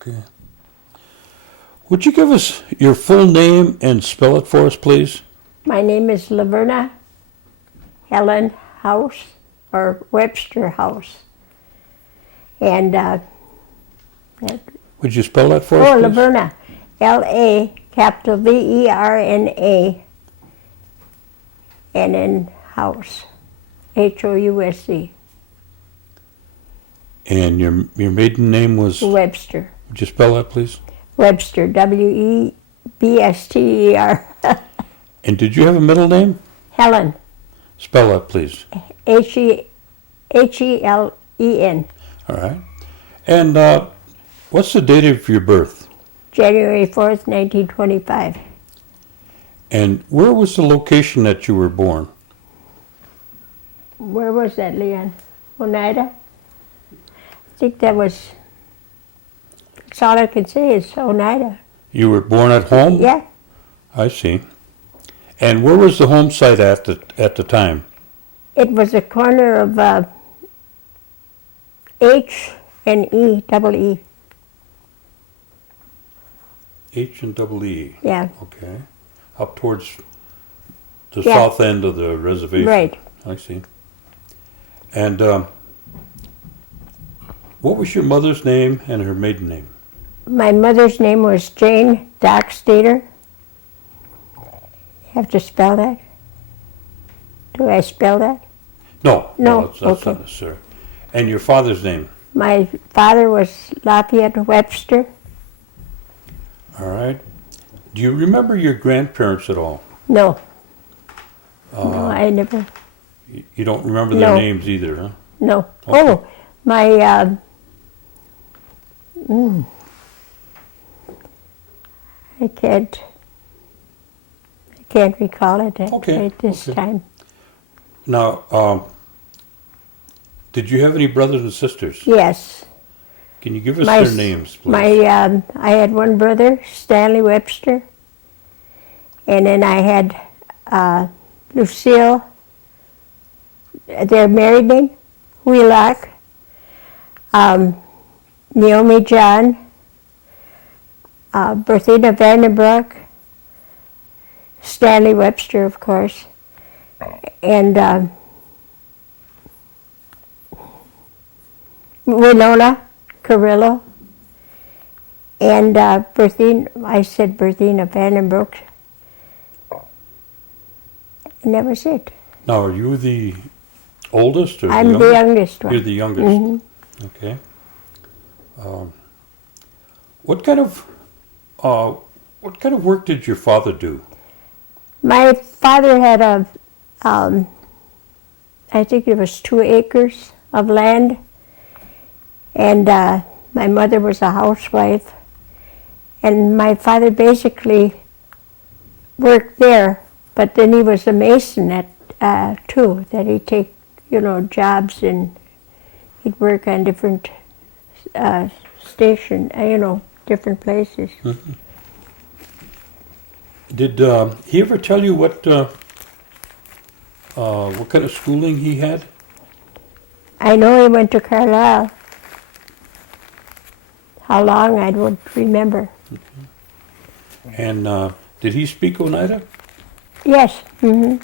Okay. Would you give us your full name and spell it for us, please? My name is Verna, Helen House, or Webster House. And, Would you spell that for us, please? Verna, L-A, capital V-E-R-N-A, and then House, H-O-U-S-E. And your maiden name was? Webster. Would you spell that, please? Webster, W-E-B-S-T-E-R. And did you have a middle name? Helen, Spell that, please. H-E-L-E-N. All right. And what's the date of your birth? January 4th, 1925. And where was the location that you were born? Where was that, Leon? Oneida? I think that was, that's all I can say is Oneida. You were born at home? Yeah, I see. And where was the home site at the time? it was a corner of H and E, double E. H and double E. Yeah, Okay. Up towards the Yeah. south end of the reservation. right. I see. And what was your mother's name and her maiden name? My mother's name was Jane Dockstader. Have to spell that? Do I spell that? No, No, that's okay. not necessary. And your father's name? My father was Lafayette Webster. All right. Do you remember your grandparents at all? No. No, I never. You don't remember their No. names either, huh? No. Okay. Oh, my. I can't recall it at this okay. time. Now, did you have any brothers and sisters? Yes. Can you give us My their names, please? I had one brother, Stanley Webster, and then I had Lucille. Their married name, Wheelock, Naomi John, Berthina Vandenbroek, Stanley Webster, of course, and Winona Carrillo, and Berthina Vandenbroek, and that was it. Now, are you the oldest or I'm the youngest one. You're the youngest. Mm-hmm. Okay. What kind of work did your father do? My father had I think it was 2 acres of land, and my mother was a housewife, and my father basically worked there, but then he was a mason too, that he'd take, jobs, and he'd work on different different places. Mm-hmm. Did he ever tell you what kind of schooling he had? I know he went to Carlisle. How long, I don't remember. Mm-hmm. And did he speak Oneida? Yes. Mm-hmm.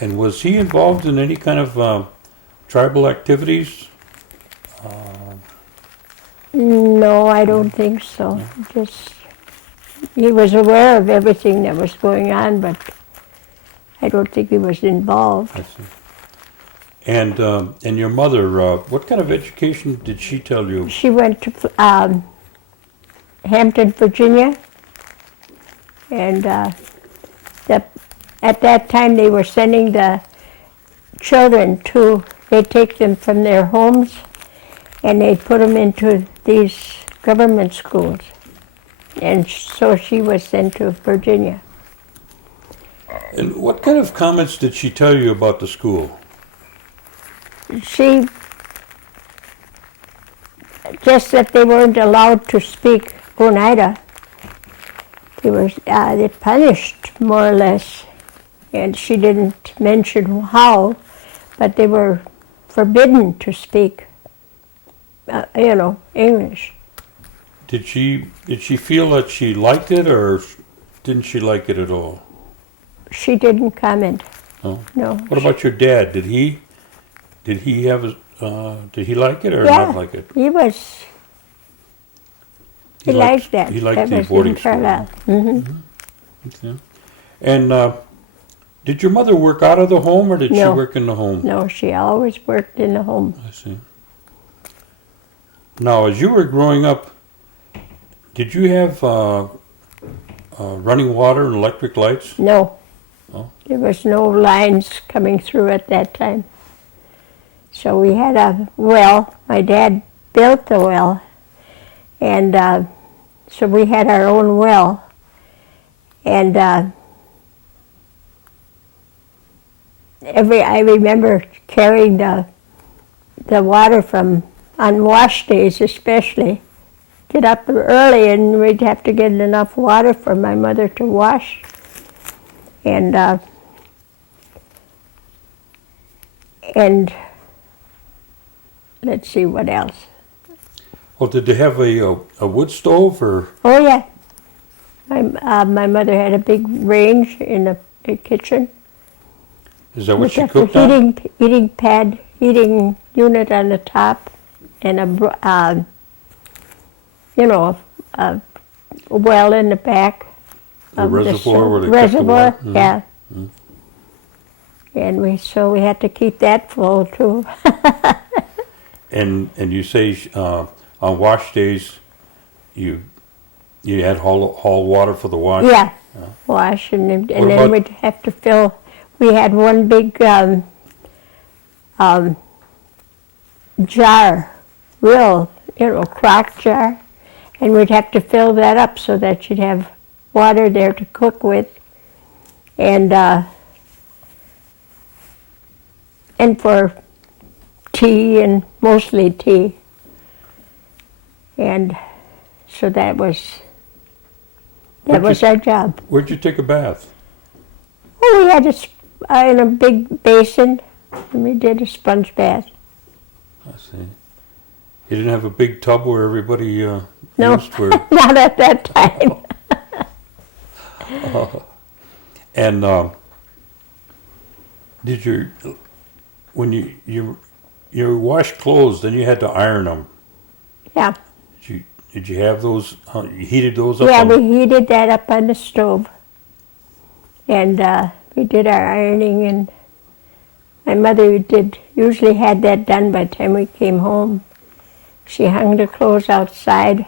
And was he involved in any kind of tribal activities? No, I don't think so. Just he was aware of everything that was going on, but I don't think he was involved. I see. And your mother, what kind of education did she tell you? She went to Hampton, Virginia, and at that time they were sending the children they take them from their homes and they put them into these government schools. And so she was sent to Virginia. And what kind of comments did she tell you about the school? She, just that they weren't allowed to speak Oneida. They punished, more or less, and she didn't mention how, but they were forbidden to speak. English. Did she feel that she liked it, or didn't she like it at all? She didn't comment. No. No. What about your dad? Did he have did he like it or Yeah, not like it? he was. He liked that. He liked that the was boarding in school. Carlisle. Mm-hmm. Okay. And did your mother work out of the home, or did she No. work in the home? No, she always worked in the home. I see. Now, as you were growing up, did you have running water and electric lights? No. Oh. There was no lines coming through at that time. So we had a well. My dad built the well, and so we had our own well. And I remember carrying the water from, on wash days especially, get up early and we'd have to get enough water for my mother to wash. And let's see what else. Well, did they have a wood stove or? Oh yeah, my mother had a big range in the kitchen. Is that what with she a cooked on? heating unit on the top, and a well in the back. A of the reservoir stove. where they kept the Reservoir, water? Mhm. yeah. Mhm. And we had to keep that full too. And you say on wash days, you had haul water for the wash. Yeah, wash, and What then about- we'd have to fill. We had one big jar, real, crock jar, and we'd have to fill that up so that you'd have water there to cook with, and for tea, and mostly tea. And so that was our job. Where'd you take a bath? Well, we had in a big basin, and we did a sponge bath. I see. You didn't have a big tub where everybody No. used for. Not at that time. And did when you washed clothes, then you had to iron them. Yeah. Did you have those? You heated those up? Yeah, we heated that up on the stove. And we did our ironing, and my mother usually had that done by the time we came home. She hung the clothes outside.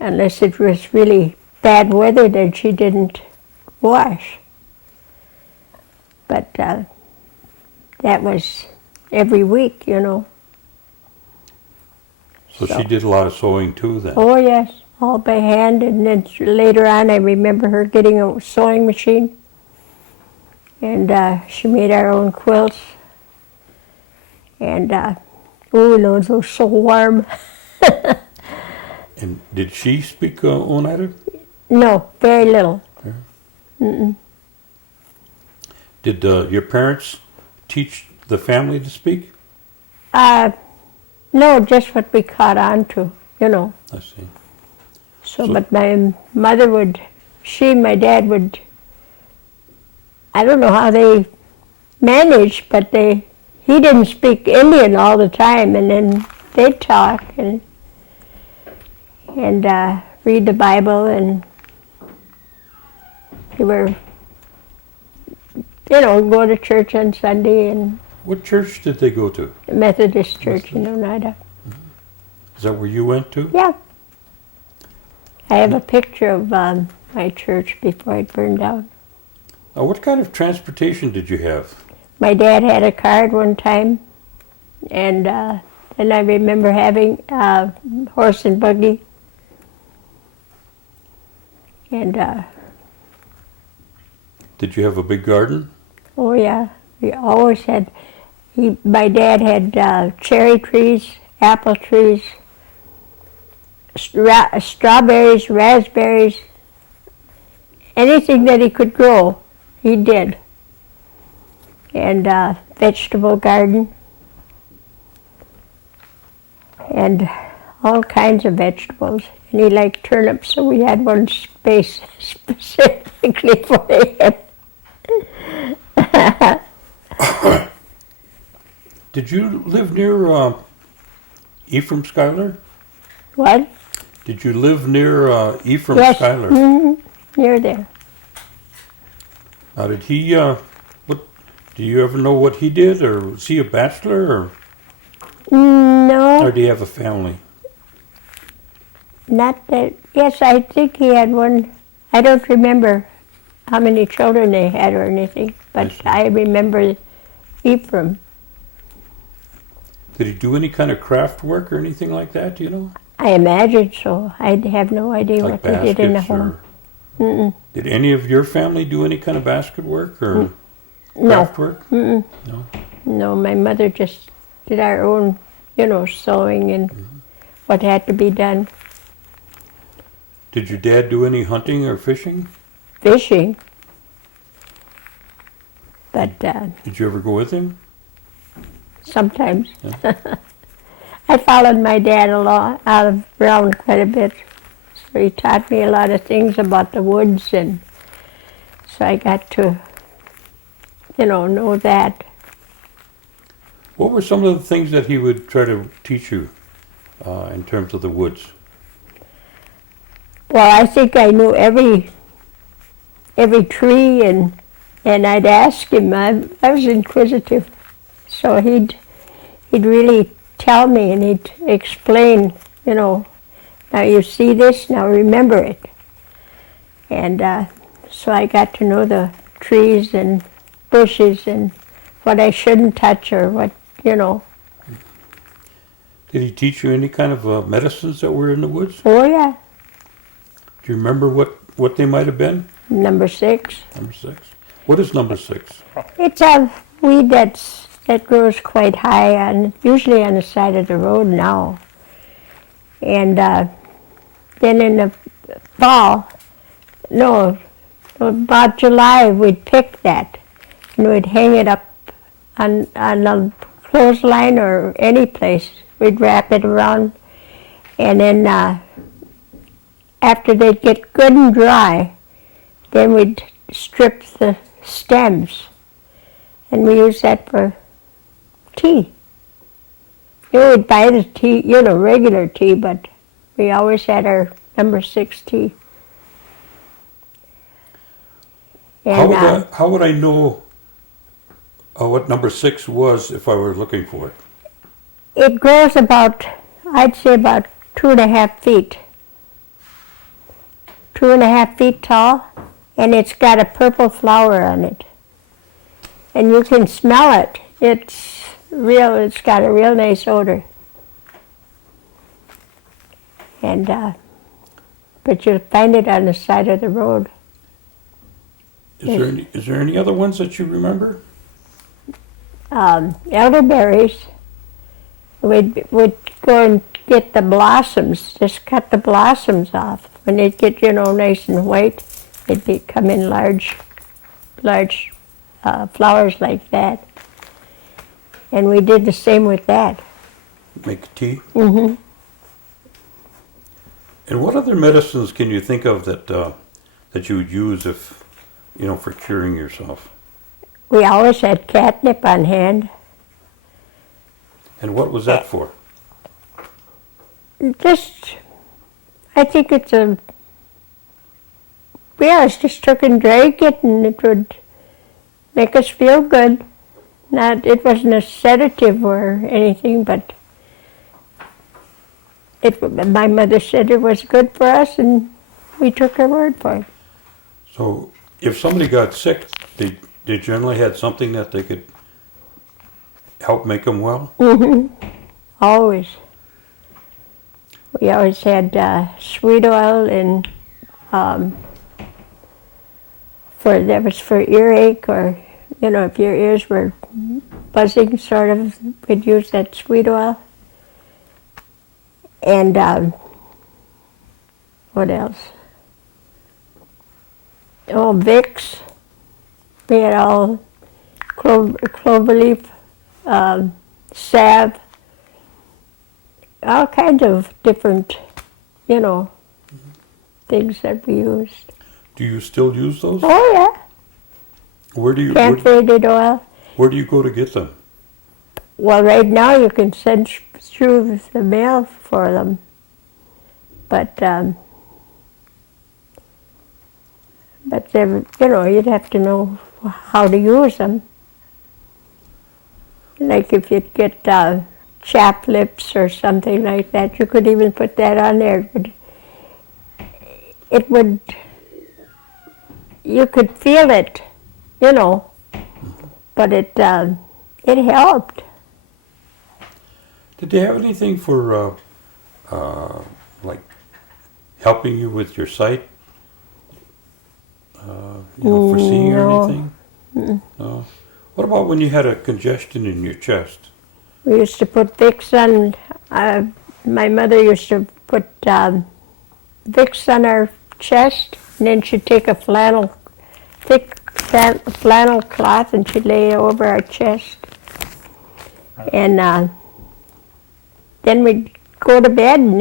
Unless it was really bad weather, then she didn't wash. But that was every week, So she did a lot of sewing too then. Oh yes, all by hand, and then later on I remember her getting a sewing machine, and she made our own quilts, and those were so warm. And did she speak Oneida? No, very little. Yeah. Did your parents teach the family to speak? No, just what we caught on to, I see. So, but my mother she and my dad would, I don't know how they managed, but he didn't speak Indian all the time, and then they'd talk and read the Bible, and they were, go to church on Sunday, and What church did they go to? the Methodist church in Oneida. Is that where you went to? Yeah. I have a picture of my church before it burned down. What kind of transportation did you have? My dad had a car at one time, and I remember having a horse and buggy. And Did you have a big garden? oh yeah, we always had. My dad had cherry trees, apple trees, strawberries, raspberries, anything that he could grow, he did. And vegetable garden. and all kinds of vegetables. And he liked turnips, so we had one space specifically for him. Did you live near Ephraim Schuyler? What? Did you live near Ephraim Yes. Schuyler? Near there. Now, did he? What? Do you ever know what he did, or was he a bachelor, or No, did he have a family? not that. Yes, I think he had one. I don't remember how many children they had or anything, but see. I remember Ephraim. Did he do any kind of craft work or anything like that? Do you know? I imagine so. I have no idea Like what they did in the baskets, home. or did any of your family do any kind of basket work or No, craft work? No. no, my mother just did our own, sewing and what had to be done. Did your dad do any hunting or fishing? Fishing. But Did you ever go with him? sometimes. I followed my dad around quite a bit. So he taught me a lot of things about the woods, and so I got to, know that. What were some of the things that he would try to teach you in terms of the woods? Well, I think I knew every tree, and I'd ask him. I was inquisitive, so he'd really tell me, and he'd explain, now you see this, now remember it. And so I got to know the trees and bushes and what I shouldn't touch or what, Did he teach you any kind of medicines that were in the woods? Oh yeah, Do you remember what they might have been? number 6. Number 6. What is number 6? It's a weed that grows quite high, usually on the side of the road now. And then in the fall, about July, we'd pick that and we'd hang it up on a clothesline or any place. We'd wrap it around, and then after they'd get good and dry, then we'd strip the stems, and we use that for tea. You would buy the tea, regular tea, but we always had our number 6 tea. And How would I know what number 6 was if I were looking for it? it grows I'd say about 2.5 feet. 2.5 feet tall, and it's got a purple flower on it. And you can smell it. It's got a real nice odor. And but you'll find it on the side of the road. Is there any other ones that you remember? Elderberries. We'd go and get the blossoms, just cut the blossoms off. When they'd get, nice and white, they'd come in large flowers like that. And we did the same with that. Make tea? Mm-hmm. And what other medicines can you think of that you would use if, for curing yourself? We always had catnip on hand. And what was that for? I think it's just took and drank it, and it would make us feel good. It wasn't a sedative or anything, but my mother said it was good for us, and we took her word for it. So if somebody got sick, they generally had something that they could help make them well? Mm-hmm. Always. We always had sweet oil, and that was for earache, or if your ears were buzzing, sort of, we'd use that sweet oil. And what else? Oh, Vicks. We had all clover leaf, salve, all kinds of different, things that we used. Do you still use those? Oh yeah, Where do you camphorated oil. where do you go to get them? Well, right now you can send through the mail for them, but they're, you'd have to know how to use them. Like if you'd get chapped lips or something like that, you could even put that on there. But it would, you could feel it, but it helped. Did they have anything for like helping you with your sight? For seeing or No. anything? No. What about when you had a congestion in your chest? We used to put Vicks on, my mother used to put Vicks on our chest, and then she'd take a thick flannel cloth, and she'd lay it over our chest. And then we'd go to bed, and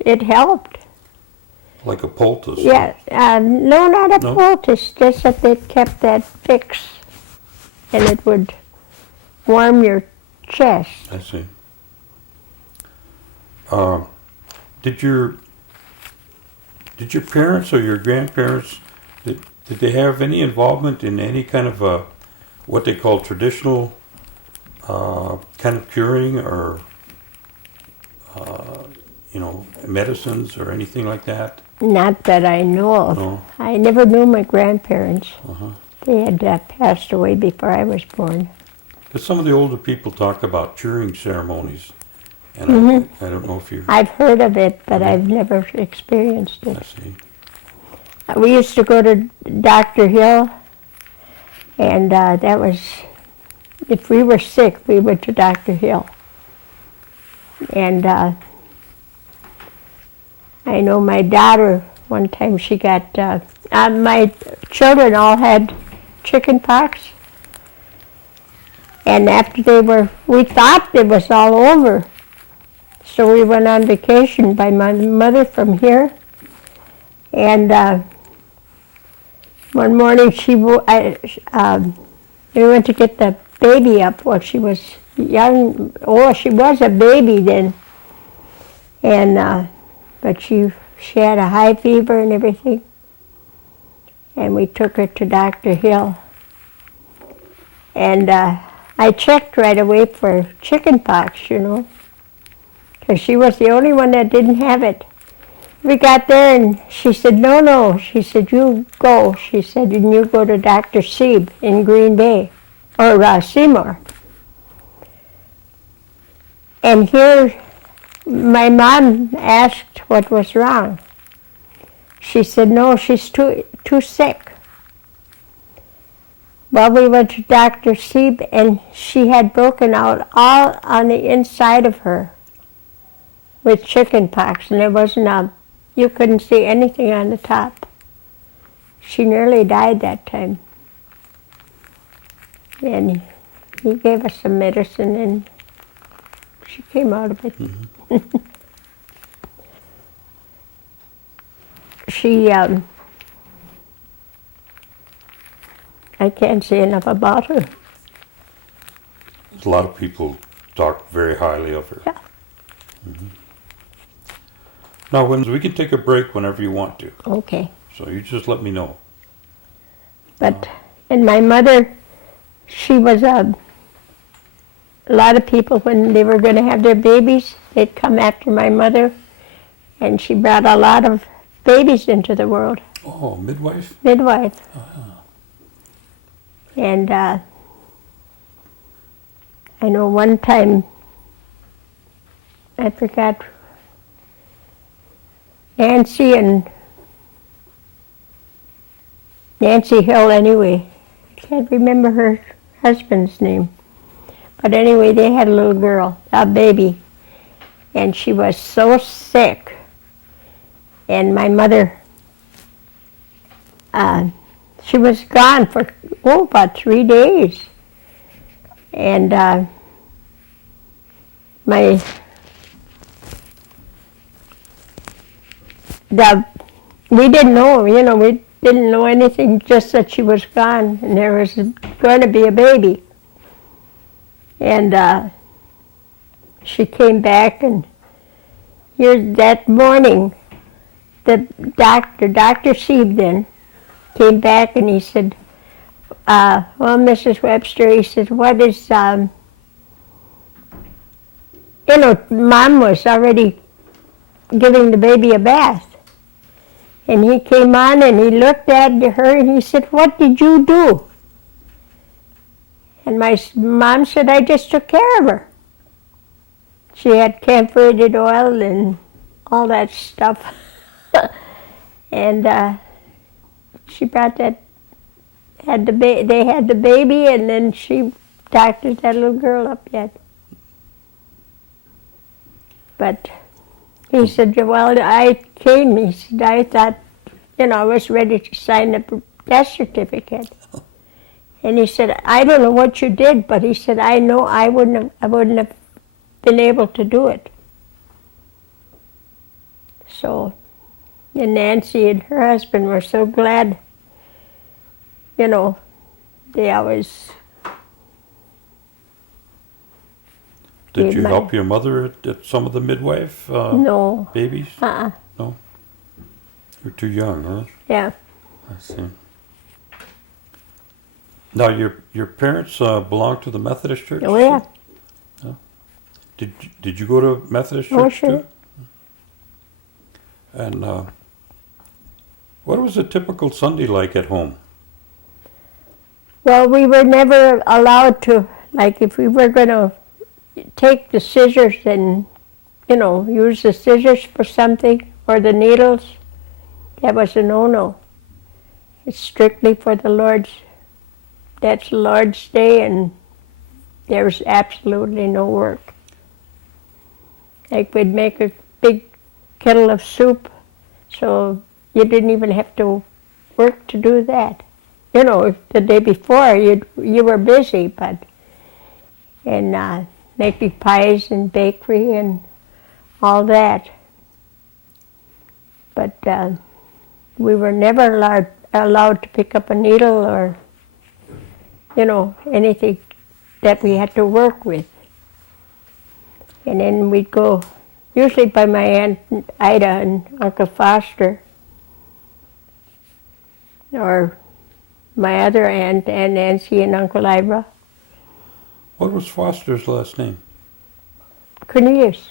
it helped. Like a poultice? Yeah, no, not a No? poultice, just that they kept that Vicks, and it would warm your chest. I see. Did your parents or your grandparents, did they have any involvement in any kind of what they call traditional kind of curing or medicines or anything like that? Not that I know of. No. I never knew my grandparents. Uh-huh. They had passed away before I was born. Because some of the older people talk about curing ceremonies, and I don't know if you. I've heard of it, but I've never experienced I it. see. We used to go to Dr. Hill, and that was, if we were sick, we went to Dr. Hill. And I know my daughter, one time she got, my children all had chicken pox. And after we thought it was all over. So we went on vacation by my mother from here. And one morning we went to get the baby up while she was young. Oh, she was a baby then. And but she had a high fever and everything. And we took her to Dr. Hill. And I checked right away for chicken pox, because she was the only one that didn't have it. We got there and she said, no. She said, you go. She said, and you go to Dr. Sieb in Green Bay, or Seymour. And here, my mom asked what was wrong. She said, no, she's too sick. Well, we went to Dr. Sieb, and she had broken out all on the inside of her with chicken pox, and there wasn't you couldn't see anything on the top. She nearly died that time. And he gave us some medicine, and she came out of it. Mm-hmm. She, I can't say enough about her. A lot of people talk very highly of her. Yeah. Mm-hmm. Now, we can take a break whenever you want to. Okay. So you just let me know. But, and my mother, she was a lot of people, when they were going to have their babies, they'd come after my mother, and she brought a lot of babies into the world. Oh, midwife? Midwife. And I know one time, I forgot, Nancy Hill anyway. I can't remember her husband's name. But anyway, they had a little girl, a baby, and she was so sick. And my mother, she was gone for about 3 days. And my we didn't know, we didn't know anything, just that she was gone and there was going to be a baby. And she came back, and here that morning, the Dr. Siebden, came back and he said, well, Mrs. Webster, he said, what is, Mom was already giving the baby a bath. And he came on and he looked at her and he said, what did you do? And my mom said, I just took care of her. She had camphorated oil and all that stuff. And she brought that, they had the baby, and then she doctored that little girl up yet. But he said, well, I came, he said, I thought, I was ready to sign the death certificate. And he said, I don't know what you did, but he said, I know I wouldn't have been able to do it. So, and Nancy and her husband were so glad, they always... Did you help your mother at some of the midwife no. babies? Uh-uh. No? You're too young, huh? Yeah. I see. Now, your parents belong to the Methodist Church? Oh, yeah. No? Did you go to Methodist Church, sure. too? And what was a typical Sunday like at home? Well, we were never allowed to, like, if we were going to take the scissors and, use the scissors for something, or the needles, that was a no-no. It's strictly for the Lord's. That's the Lord's Day, and there's absolutely no work. Like, we'd make a big kettle of soup, so you didn't even have to work to do that. The day before, you were busy, and making pies and bakery and all that. But we were never allowed to pick up a needle or, anything that we had to work with. And then we'd go, usually by my Aunt Ida and Uncle Foster, or my other aunt, Aunt Nancy and Uncle Ira. What was Foster's last name? Cornelius.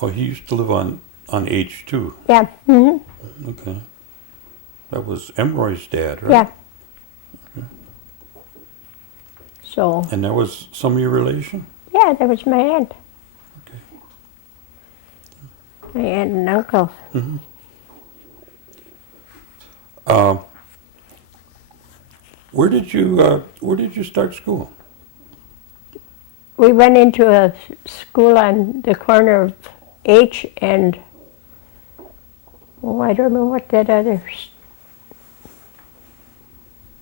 Oh, he used to live on H2. Yeah. Mm-hmm. Okay. That was Emroy's dad, right? Yeah. Okay. So. And that was some of your relation? Yeah, that was my aunt. Okay. My aunt and uncle. Mm-hmm. Where did you start school? We went into a school on the corner of H and, I don't know what that other,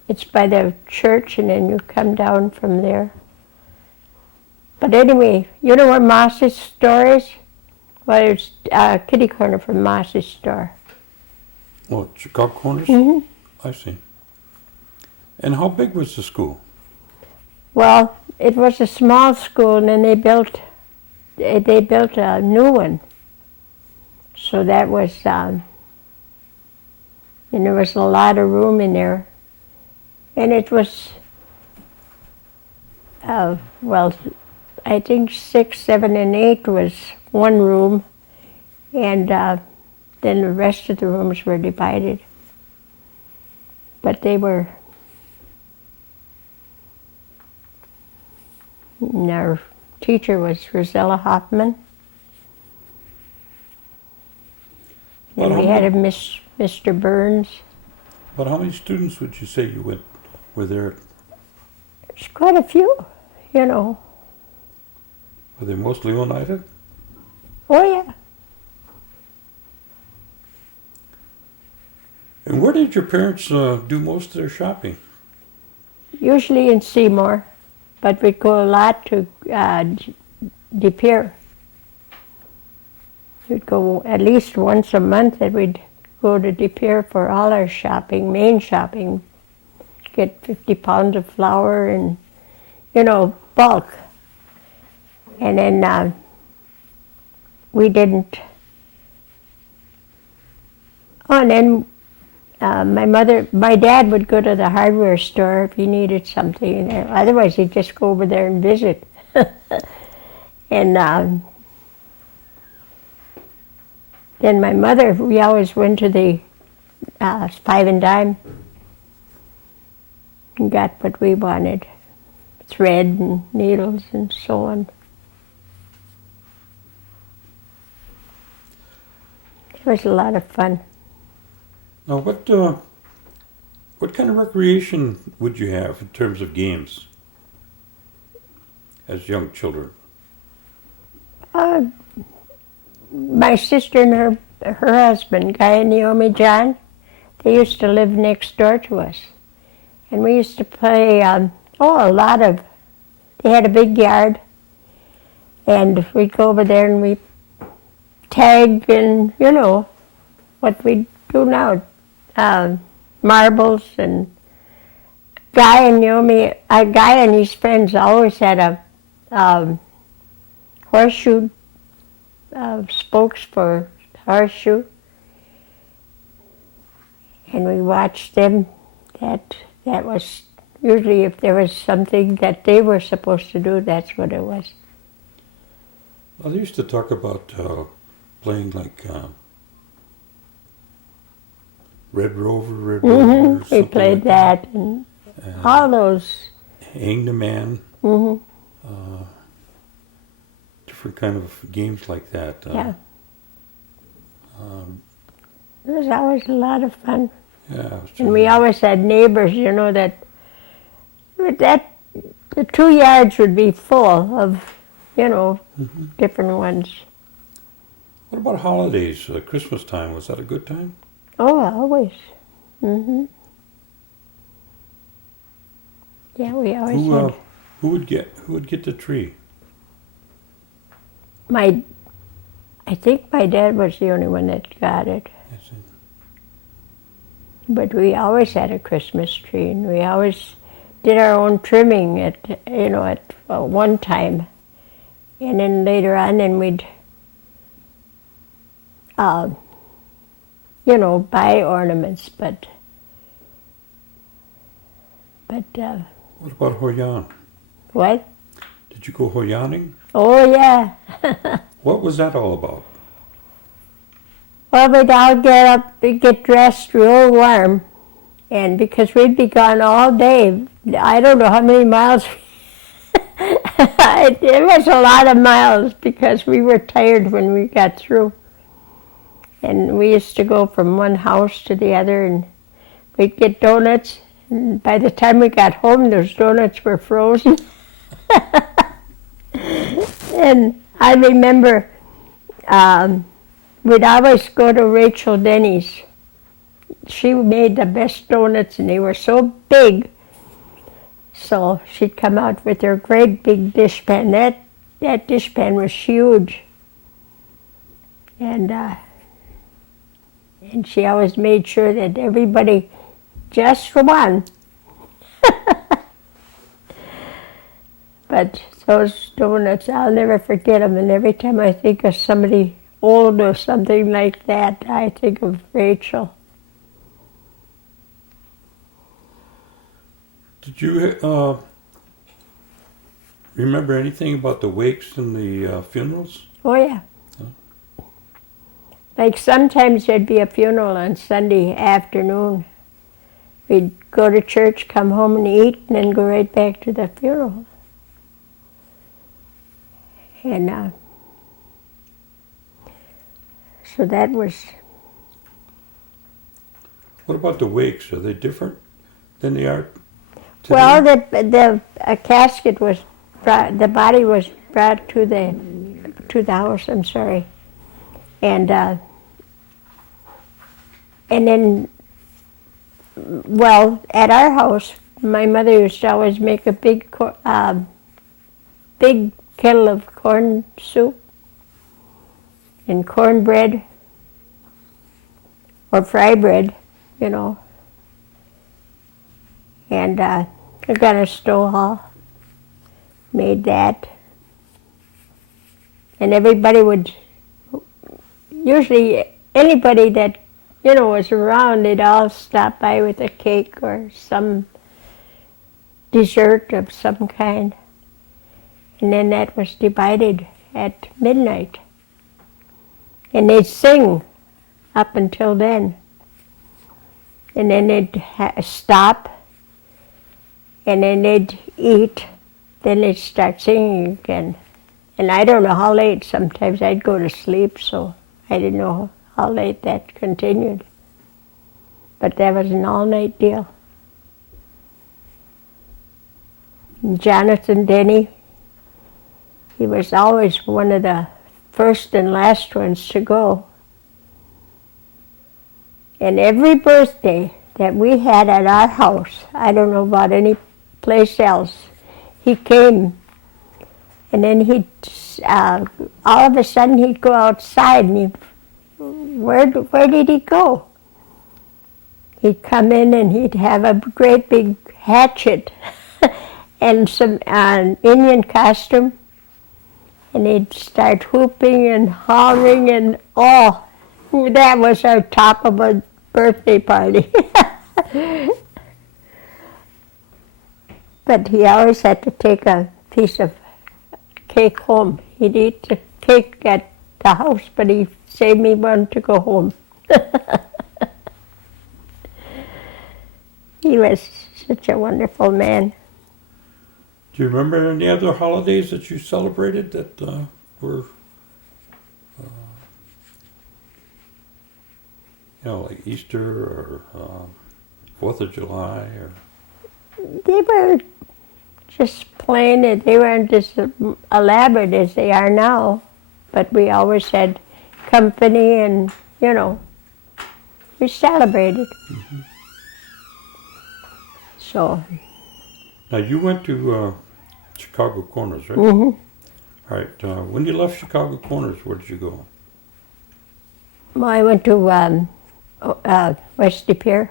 it's by the church, and then you come down from there. But anyway, you know where Moss's store is? Well, it's kitty corner from Moss's store. Oh, Chicago Corners? Mm-hmm. I see. And how big was the school? Well, it was a small school, and then they built a new one. So that was, and there was a lot of room in there. And it was, I think 6, 7, and 8 was one room, and then the rest of the rooms were divided. But they were, and our teacher was Rosella Hoffman. And we had a Mr. Burns. But how many students would you say were there? There's quite a few, Were they mostly Oneida? Oh, yeah. And where did your parents do most of their shopping? Usually in Seymour, but we'd go a lot to De Pere. We'd go at least once a month, and we'd go to De Pere for all our shopping, main shopping, get 50 pounds of flour and, bulk. And then we didn't. Oh, and then my dad would go to the hardware store if he needed something. Otherwise, he'd just go over there and visit. And then my mother, we always went to the Five and Dime and got what we wanted. Thread and needles and so on. It was a lot of fun. Now, what kind of recreation would you have in terms of games as young children? My sister and her husband, Guy and Naomi John, they used to live next door to us. And we used to play, a lot of, they had a big yard. And we'd go over there and we tag and, what we do now. Marbles, and Guy and Naomi, Guy and his friends always had a horseshoe, spokes for horseshoe, and we watched them. That was usually if there was something that they were supposed to do, that's what it was. Well, they used to talk about playing like Red Rover, or We played like that and all those. Hang the Man. Different kind of games like that. Yeah. It was always a lot of fun. Yeah. And we always had neighbors, that the 2 yards would be full of, different ones. What about holidays? Christmas time, was that a good time? Oh, always. Yeah, we always had. Who would get the tree? I think my dad was the only one that got it. Yes, But we always had a Christmas tree, and we always did our own trimming at one time, and then later on, then we'd buy ornaments, but What about Hoyan? what? Did you go Hoyaning? Oh yeah. What was that all about? Well, we'd all get up, we'd get dressed real warm, and because we'd be gone all day, I don't know how many miles. It was a lot of miles because we were tired when we got through. And we used to go from one house to the other, and we'd get donuts. And by the time we got home, those donuts were frozen. And I remember we'd always go to Rachel Denny's. She made the best donuts, and they were so big. So she'd come out with her great big dishpan. That dishpan was huge. And she always made sure that everybody just one. But those donuts, I'll never forget them. And every time I think of somebody old or something like that, I think of Rachel. Did you remember anything about the wakes and the funerals? Oh yeah. Huh? Like sometimes there'd be a funeral on Sunday afternoon. We'd go to church, come home and eat, and then go right back to the funeral. And so that was. What about the wakes? Are they different than they are today? Well, the casket was brought, the body was brought to the house. I'm sorry, and then, well, at our house, my mother used to always make a big kettle of corn soup and cornbread, or fry bread, you know. And I got a stove hall, made that. And everybody would, usually anybody that, you know, was around, they'd all stop by with a cake or some dessert of some kind. And then that was divided at midnight. And they'd sing up until then. And then they'd stop, and then they'd eat, then they'd start singing again. And I don't know how late. Sometimes I'd go to sleep, so I didn't know how late that continued. But that was an all-night deal. And Jonathan Denny, he was always one of the first and last ones to go. And every birthday that we had at our house, I don't know about any place else, he came, and then he'd, all of a sudden he'd go outside, and where did he go? He'd come in and he'd have a great big hatchet and some Indian costume, and he'd start whooping and hollering, and oh, that was our top of a birthday party. But he always had to take a piece of cake home. He'd eat the cake at the house, but he saved me one to go home. He was such a wonderful man. Do you remember any other holidays that you celebrated that were, you know, like Easter or 4th of July? Or They were just plain, they weren't as elaborate as they are now, but we always had company and, you know, we celebrated. Mm-hmm. So. Now you went to Chicago Corners, right? Mm-hmm. All right. When you left Chicago Corners, where did you go? Well, I went to West De Pere.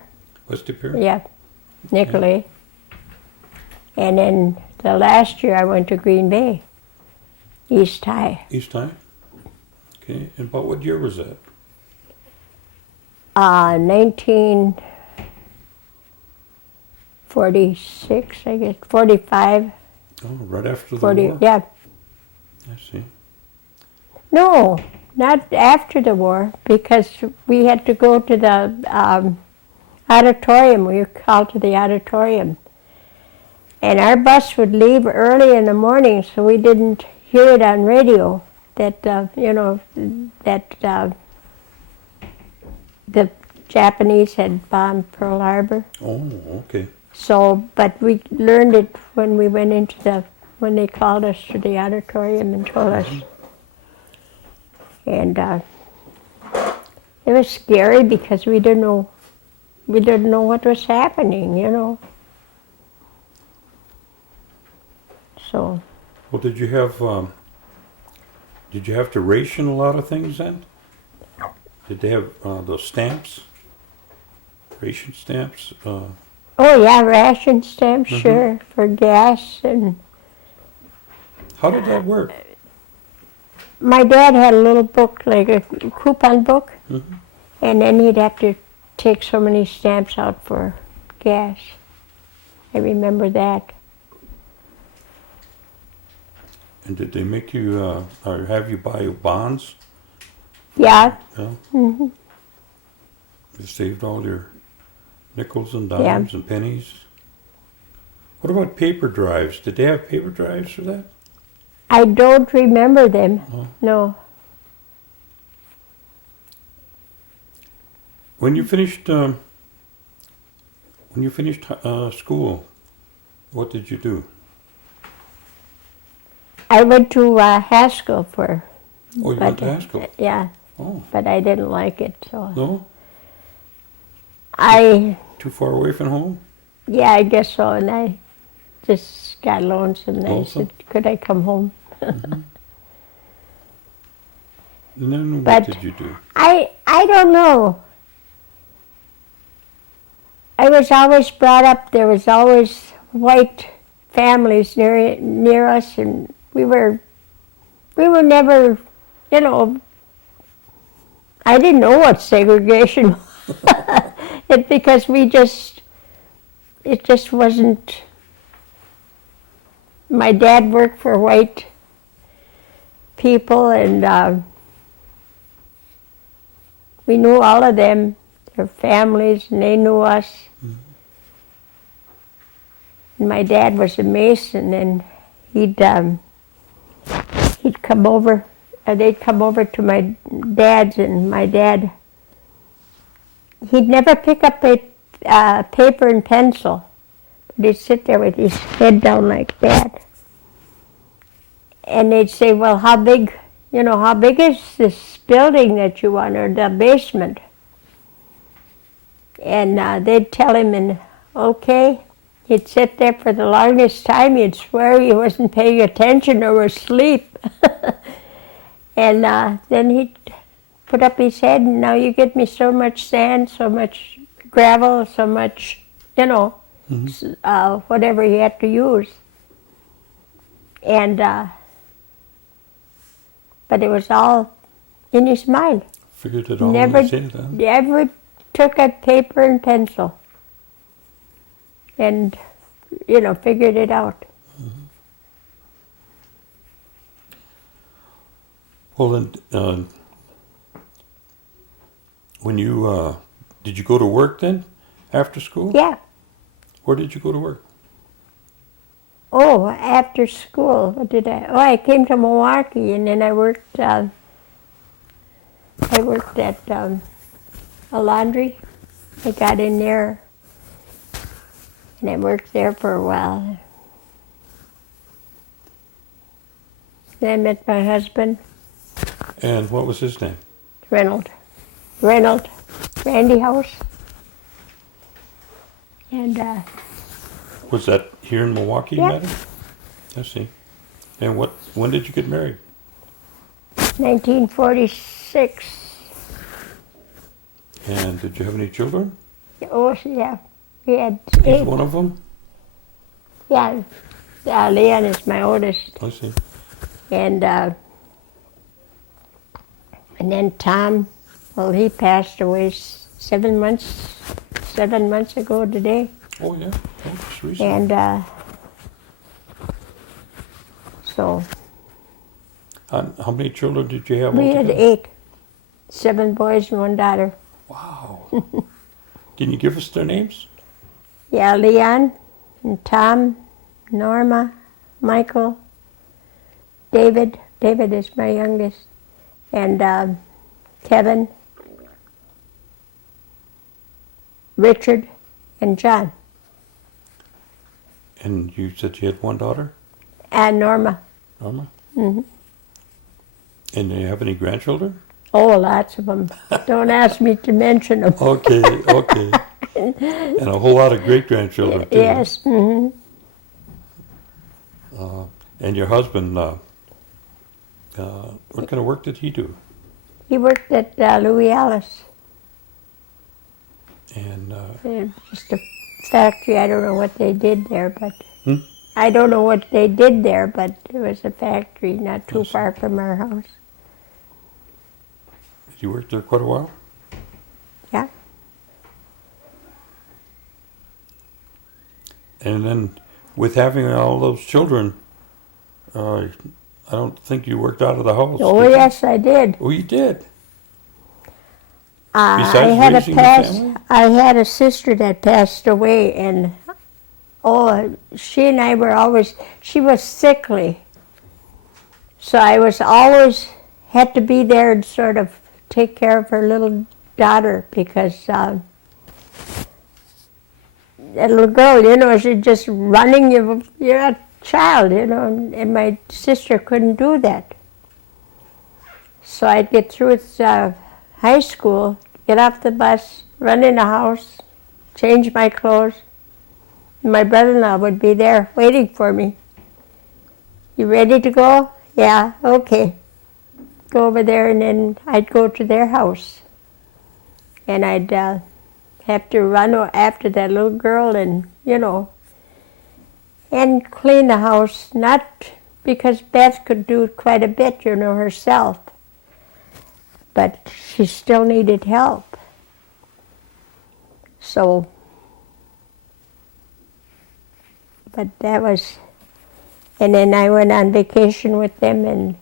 West De Pere? Yeah, Nicolay. And then the last year I went to Green Bay, East High. East High? Okay. And about what year was that? 1946, I guess, 45. Oh, right after the 40, war? yeah. I see. No, not after the war, because we had to go to the auditorium. We were called to the auditorium. And our bus would leave early in the morning, so we didn't hear it on radio that, you know, that the Japanese had bombed Pearl Harbor. Oh, okay. So, but we learned it when we went into when they called us to the auditorium and told us. And it was scary because we didn't know what was happening, you know. So. Well, did you have to ration a lot of things then? Did they have those stamps? Ration stamps? Oh yeah, ration stamps, sure, for gas. And how did that work? my dad had a little book, like a coupon book, and then he'd have to take so many stamps out for gas. I remember that. And did they make you, or have you buy bonds? Yeah. Yeah? Mm-hmm. You saved all your nickels and dimes and pennies? What about paper drives? Did they have paper drives for that? I don't remember them. Oh. No. When you finished school, what did you do? I went to Haskell for. Oh, you went to Haskell? Yeah. Oh. But I didn't like it, so. No? Too far away from home? Yeah, I guess so, and I just got lonesome, and I Lonesome? said, could I come home? And then But what did you do? I don't know. I was always brought up, there was always white families near us, and we were never, you know, I didn't know what segregation was. Because it just wasn't, my dad worked for white people, and we knew all of them, their families, and they knew us. Mm-hmm. And my dad was a Mason, and he'd come over, they'd come over to my dad's, and my dad, he'd never pick up a paper and pencil, but he'd sit there with his head down like that. And they'd say, well, how big is this building that you want, or the basement? And they'd tell him, and okay, he'd sit there for the longest time. He'd swear he wasn't paying attention or was asleep. And then he'd put up his head, and now you get me so much sand, so much gravel, so much, whatever he had to use. And but it was all in his mind. Figured it all in his head, huh? Never took a paper and pencil and, figured it out. Mm-hmm. Well, then, when you, did you go to work then, after school? Yeah. Where did you go to work? Oh, after school, what did I? Oh, I came to Milwaukee, and then I worked at a laundry. I got in there, and I worked there for a while. Then I met my husband. And what was his name? Randy House. And was that here in Milwaukee? Yeah. You met him? I see. And when did you get married? 1946. And did you have any children? Oh, yeah. We had 8. He's one of them? Yeah. Leon is my oldest. I see. And then Tom, well, he passed away 7 months ago today. Oh, yeah. Oh, just recently. And so. How many children did you have? We altogether? had 8. 7 boys and 1 daughter. Wow. Can you give us their names? Yeah, Leon and Tom, Norma, Michael, David. David is my youngest. And Kevin, Richard, and John. And you said you had 1 daughter? And Norma. Norma? Mm-hmm. And do you have any grandchildren? Oh, lots of them. Don't ask me to mention them. Okay. And a whole lot of great-grandchildren, too. Yes. Mm-hmm. And your husband, what kind of work did he do? He worked at Louis Alice. And Just a factory. I don't know what they did there, but Hmm? I don't know what they did there, but it was a factory not too far from our house. you worked there quite a while? Yeah. And then with having all those children, I don't think you worked out of the house. Oh, did you? yes, I did. Oh, you did? I Besides had raising the family? I had a sister that passed away, and she and I were always, she was sickly. So I was always, had to be there and sort of take care of her little daughter, because that little girl, she's just running, you're a child, and my sister couldn't do that. So I'd get through with high school, get off the bus, run in the house, change my clothes. My brother-in-law would be there waiting for me. You ready to go? Yeah, okay. Go over there, and then I'd go to their house. And I'd have to run after that little girl and, and clean the house, not because Beth could do quite a bit, herself, but she still needed help. So, but that was, and then I went on vacation with them, and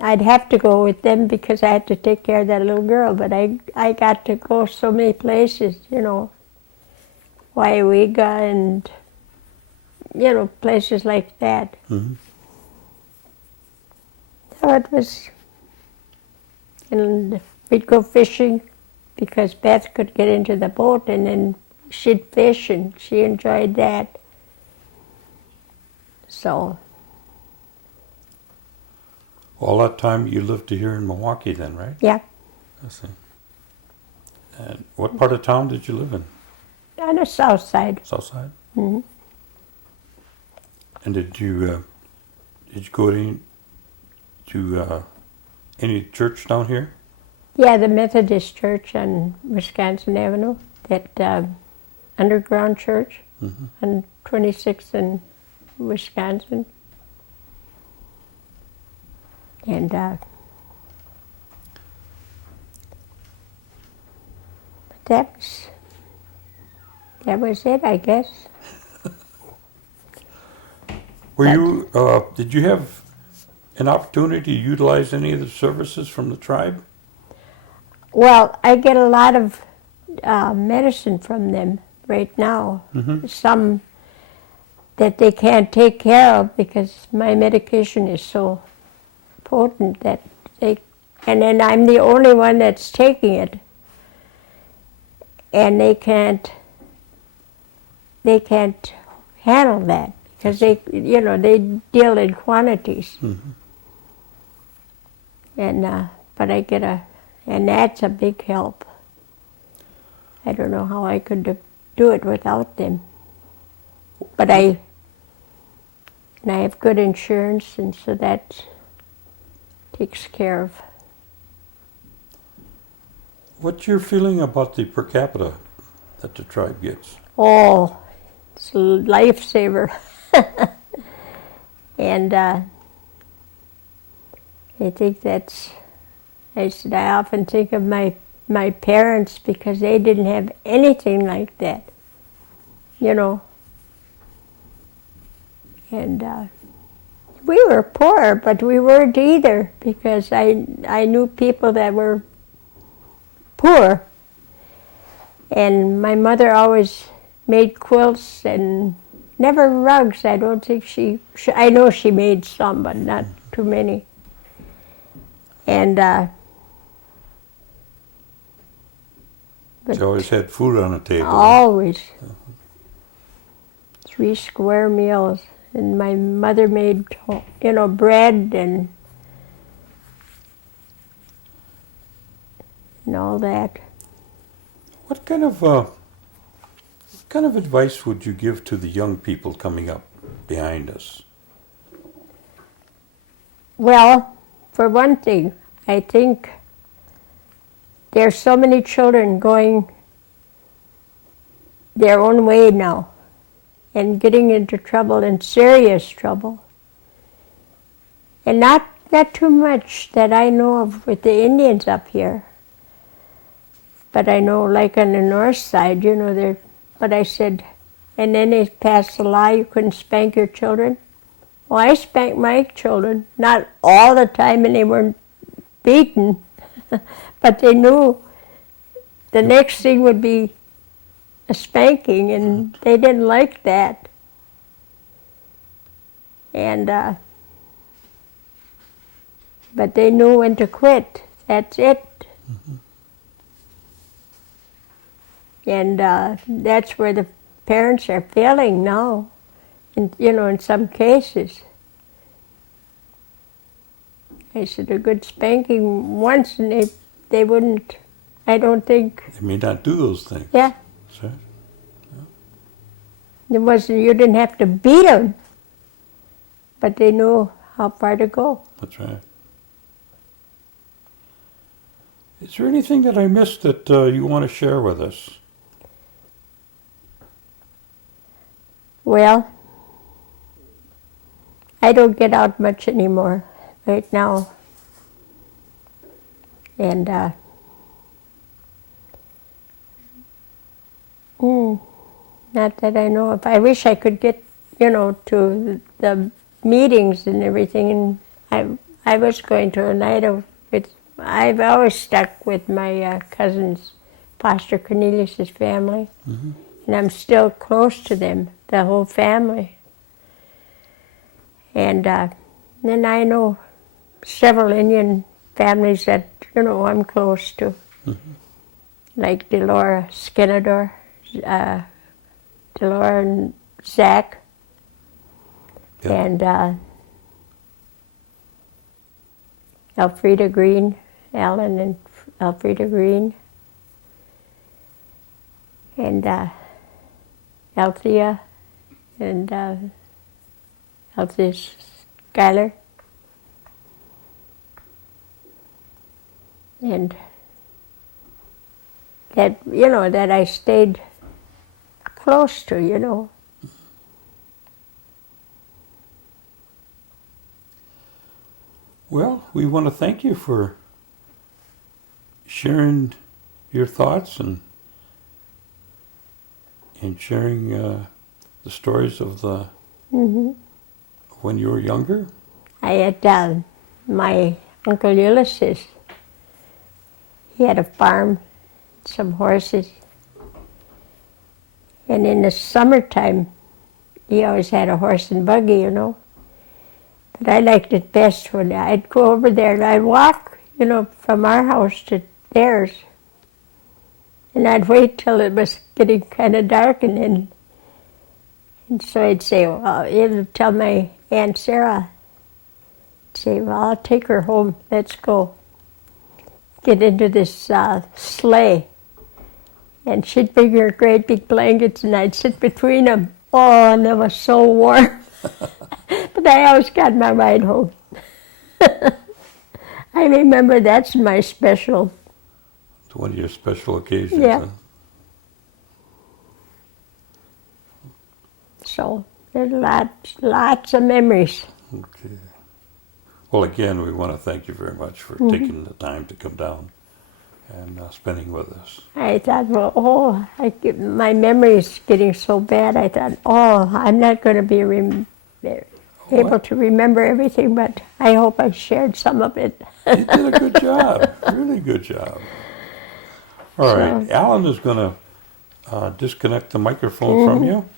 I'd have to go with them because I had to take care of that little girl, but I got to go so many places, Oneida and, places like that. Mm-hmm. So it was, and we'd go fishing because Beth could get into the boat and then she'd fish and she enjoyed that. So. All that time you lived here in Milwaukee then, right? Yeah. I see. And what part of town did you live in? On the south side. South side? Mm-hmm. And did you go to any church down here? Yeah, the Methodist Church on Wisconsin Avenue, that underground church on 26th in Wisconsin. And that was it, I guess. Did you have an opportunity to utilize any of the services from the tribe? Well, I get a lot of medicine from them right now. Mm-hmm. Some that they can't take care of because my medication is so potent that and then I'm the only one that's taking it. And they can't handle that because they deal in quantities. Mm-hmm. And but I get and that's a big help. I don't know how I could do it without them. But I have good insurance, and so that takes care of. What's your feeling about the per capita that the tribe gets? Oh, it's a lifesaver. And I think I often think of my parents because they didn't have anything like that, And we were poor, but we weren't either because I knew people that were poor. And my mother always made quilts and never rugs. I don't think I know she made some, but not too many. And She always had food on the table. always 3 square meals. And my mother made, bread and all that. What kind of advice would you give to the young people coming up behind us? Well, for one thing, I think there's so many children going their own way now and getting into trouble, and serious trouble. And not too much that I know of with the Indians up here. But I know, like on the north side, but I said, and then they passed a law you couldn't spank your children. Well, I spanked my children, not all the time, and they weren't beaten, but they knew the next thing would be a spanking, and they didn't like that. And but they knew when to quit. That's it. Mm-hmm. And that's where the parents are failing now, in some cases. I said a good spanking once, and they wouldn't. I don't think. They may not do those things. Yeah. Right. It wasn't. You didn't have to beat them, but they knew how far to go. That's right. Is there anything that I missed that you want to share with us? Well, I don't get out much anymore right now. And not that I know of. I wish I could get, to the meetings and everything. And I was going to Oneida. I've always stuck with my cousins, Pastor Cornelius's family, and I'm still close to them, the whole family. And then I know several Indian families that I'm close to, like Delora Skinador, Delora and Zach, and Elfrida Green, Alan and Elfrida Green, and Althea and Althea Schuyler, and that that I stayed close to. Well, we want to thank you for sharing your thoughts and sharing the stories of when you were younger. I had my Uncle Ulysses. He had a farm, some horses, and in the summertime, he always had a horse and buggy, But I liked it best when I'd go over there and I'd walk, from our house to theirs. And I'd wait till it was getting kind of dark, and so I'd say, well, tell my Aunt Sarah, say, well, I'll take her home, let's go. Get into this sleigh. And she'd bring her great big blankets and I'd sit between them. Oh, and it was so warm. But I always got my ride home. I remember that's my special. It's one of your special occasions. Yeah. Huh? So there's lots of memories. Okay. Well, again, we want to thank you very much for taking the time to come down and spending with us. I thought, well, my memory is getting so bad. I thought, I'm not going to be able to remember everything, but I hope I shared some of it. You did a good job, really good job. All right, Alan is going to disconnect the microphone from you.